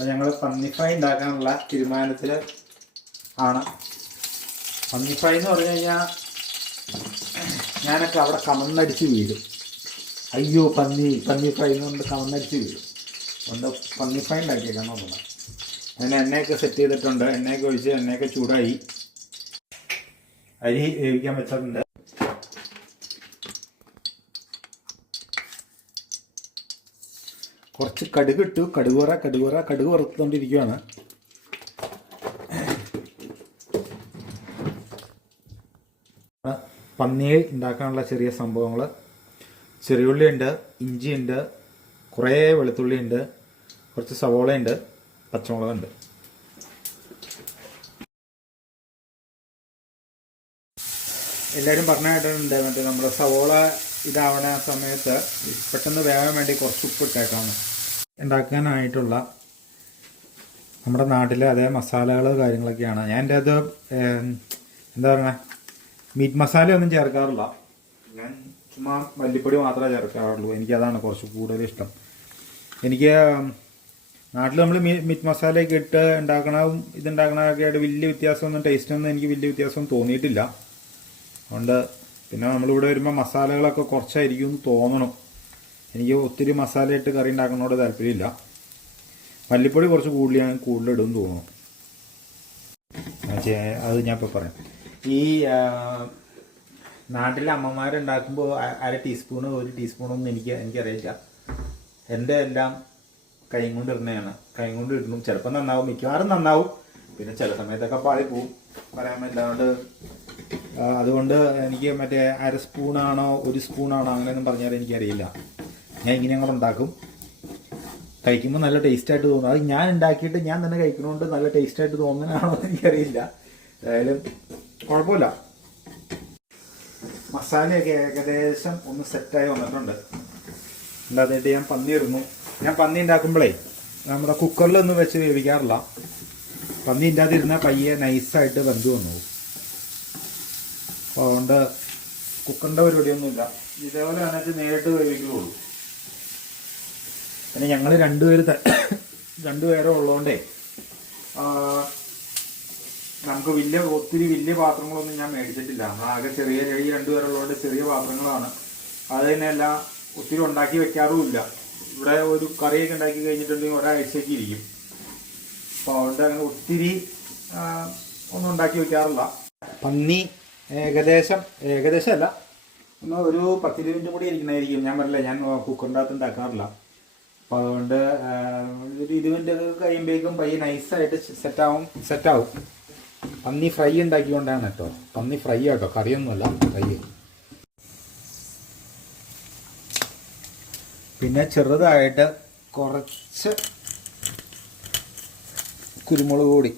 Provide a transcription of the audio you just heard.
അപ്പോൾ ഞങ്ങൾ പന്നി ഫ്രൈ ഉണ്ടാക്കാനുള്ള തീരുമാനത്തിൽ ആണ്. പന്നി ഫ്രൈ എന്ന് പറഞ്ഞു കഴിഞ്ഞാൽ ഞാനൊക്കെ അവിടെ കമന്നടിച്ച് വീഴും. അയ്യോ പന്നി ഫ്രൈ എന്നുകൊണ്ട് കമന്നടിച്ച് വീഴും. അതുകൊണ്ട് പന്നി ഫ്രൈ ഉണ്ടാക്കിയേക്കാൻ നോക്കണം. അതിന് എണ്ണയൊക്കെ സെറ്റ് ചെയ്തിട്ടുണ്ട്. എണ്ണയൊക്കെ ഒഴിച്ച് എണ്ണയൊക്കെ ചൂടായി. അരി വേവിക്കാൻ വെച്ചിട്ടുണ്ട്. കുറച്ച് കടുക് ഇട്ടു. കടുക് വറുത്തുകൊണ്ടിരിക്കുകയാണ്. പന്നിയെ ഉണ്ടാക്കാനുള്ള ചെറിയ സംഭവങ്ങൾ: ചെറിയുള്ളി ഉണ്ട്, ഇഞ്ചിയുണ്ട്, കുറേ വെളുത്തുള്ളി ഉണ്ട്, കുറച്ച് സവോളയുണ്ട്, പച്ചമുളകുണ്ട്. എല്ലാവരും പറഞ്ഞായിട്ടുണ്ട് മറ്റേ നമ്മുടെ സവോള ഇതാവണ സമയത്ത് പെട്ടെന്ന് വേകാൻ വേണ്ടി കുറച്ച് ഉപ്പ് ഇട്ടേക്കാണ്. ഉണ്ടാക്കാനായിട്ടുള്ള നമ്മുടെ നാട്ടിലെ അതേ മസാലകൾ കാര്യങ്ങളൊക്കെയാണ്. ഞാൻ എൻ്റെ അത് എന്താ പറയുക, മീറ്റ് മസാലയൊന്നും ചേർക്കാറില്ല. ഞാൻ ചുമ്മാ മല്ലിപ്പൊടി മാത്രമേ ചേർക്കാറുള്ളൂ. എനിക്കതാണ് കുറച്ച് കൂടുതൽ ഇഷ്ടം. എനിക്ക് നാട്ടിൽ നമ്മൾ മീറ്റ് മസാലയൊക്കെ ഇട്ട് ഇതുണ്ടാക്കണതൊക്കെ ആയിട്ട് വലിയ വ്യത്യാസമൊന്നും, ടേസ്റ്റൊന്നും എനിക്ക് വലിയ വ്യത്യാസം തോന്നിയിട്ടില്ല. അതുകൊണ്ട് പിന്നെ നമ്മളിവിടെ വരുമ്പോൾ മസാലകളൊക്കെ കുറച്ചായിരിക്കും എന്ന് തോന്നണം. എനിക്ക് ഒത്തിരി മസാല ഇട്ട് കറി ഉണ്ടാക്കുന്നതോട് താല്പര്യമില്ല. മല്ലിപ്പൊടി കുറച്ച് കൂടുതലിടും തോന്നുന്നു. അത് ഞാൻ ഇപ്പോൾ പറയാം. ഈ നാട്ടിലെ അമ്മമാരുണ്ടാക്കുമ്പോൾ 1/2 ടീസ്പൂണ് 1 ടീസ്പൂണൊന്നും എനിക്കറിയില്ല. എൻ്റെ എല്ലാം കൈ കൊണ്ട് ഇടുന്നതാണ്. കൈ കൊണ്ട് ഇടുന്നു. ചിലപ്പോൾ നന്നാവും, മിക്കവാറും നന്നാവും. പിന്നെ ചില സമയത്തൊക്കെ പാളി പോവും, പറയാൻ പറ്റാണ്ട്. അതുകൊണ്ട് എനിക്ക് മറ്റേ 1/2 സ്പൂണാണോ 1 സ്പൂണാണോ അങ്ങനെയൊന്നും പറഞ്ഞാൽ എനിക്കറിയില്ല. ഞാൻ ഇങ്ങനെ അങ്ങോട്ട് ഉണ്ടാക്കും. കഴിക്കുമ്പോൾ നല്ല ടേസ്റ്റായിട്ട് തോന്നും. അത് ഞാൻ ഉണ്ടാക്കിയിട്ട് ഞാൻ തന്നെ കഴിക്കുന്നതുകൊണ്ട് നല്ല ടേസ്റ്റായിട്ട് തോന്നുന്നതാണോ എന്ന് എനിക്കറിയില്ല. ഏതായാലും കുഴപ്പമില്ല. മസാലയൊക്കെ ഏകദേശം ഒന്ന് സെറ്റായി വന്നിട്ടുണ്ട്. അല്ലാതായിട്ട് ഞാൻ പന്നി ഇടുന്നു. ഞാൻ പന്നി ഉണ്ടാക്കുമ്പോഴേ നമ്മുടെ കുക്കറിലൊന്നും വെച്ച് വേവിക്കാറില്ല. പന്നി ഇല്ലാതിരുന്നാൽ പയ്യെ നൈസായിട്ട് വെന്ത് വന്നു. അപ്പോൾ അതുകൊണ്ട് കുക്കറിൻ്റെ പരിപാടിയൊന്നുമില്ല. ഇതേപോലെ അതിനകത്ത് നേരിട്ട് വേവിക്കുള്ളൂ. പിന്നെ ഞങ്ങൾ രണ്ടുപേരെ ഉള്ളതുകൊണ്ടേ നമുക്ക് ഒത്തിരി വലിയ പാത്രങ്ങളൊന്നും ഞാൻ മേടിച്ചിട്ടില്ല. ആകെ ചെറിയ 2 പേരുള്ളതുകൊണ്ട് ചെറിയ പാത്രങ്ങളാണ്. അത് തന്നെ എല്ലാം ഒത്തിരി ഉണ്ടാക്കി വെക്കാറുമില്ല. ഇവിടെ ഒരു കറിയൊക്കെ ഉണ്ടാക്കി കഴിഞ്ഞിട്ടുണ്ടെങ്കിൽ ഒരാഴ്ചയ്ക്ക് ഇരിക്കും. അപ്പോൾ അതുകൊണ്ട് അങ്ങനെ ഒത്തിരി ഒന്നും ഉണ്ടാക്കി വെക്കാറില്ല. പന്നി ഏകദേശമല്ല, ഒരു 10-20 മിനിറ്റ് കൂടി ഇരിക്കണമായിരിക്കും. ഞാൻ പറയില്ല, ഞാൻ കുക്കറിൻ്റെ അകത്ത് ഉണ്ടാക്കാറില്ല. അപ്പോൾ അതുകൊണ്ട് ഒരു 20 മിനിറ്റ് കഴിയുമ്പോഴേക്കും പയ്യെ നൈസായിട്ട് സെറ്റാവും. പന്നി ഫ്രൈ ഉണ്ടാക്കിക്കൊണ്ടാണ് കേട്ടോ. പന്നി ഫ്രൈ ആട്ടോ, കറിയൊന്നുമല്ല, ഫ്രൈ. പിന്നെ ചെറുതായിട്ട് കുറച്ച് കുരുമുളക് പൊടി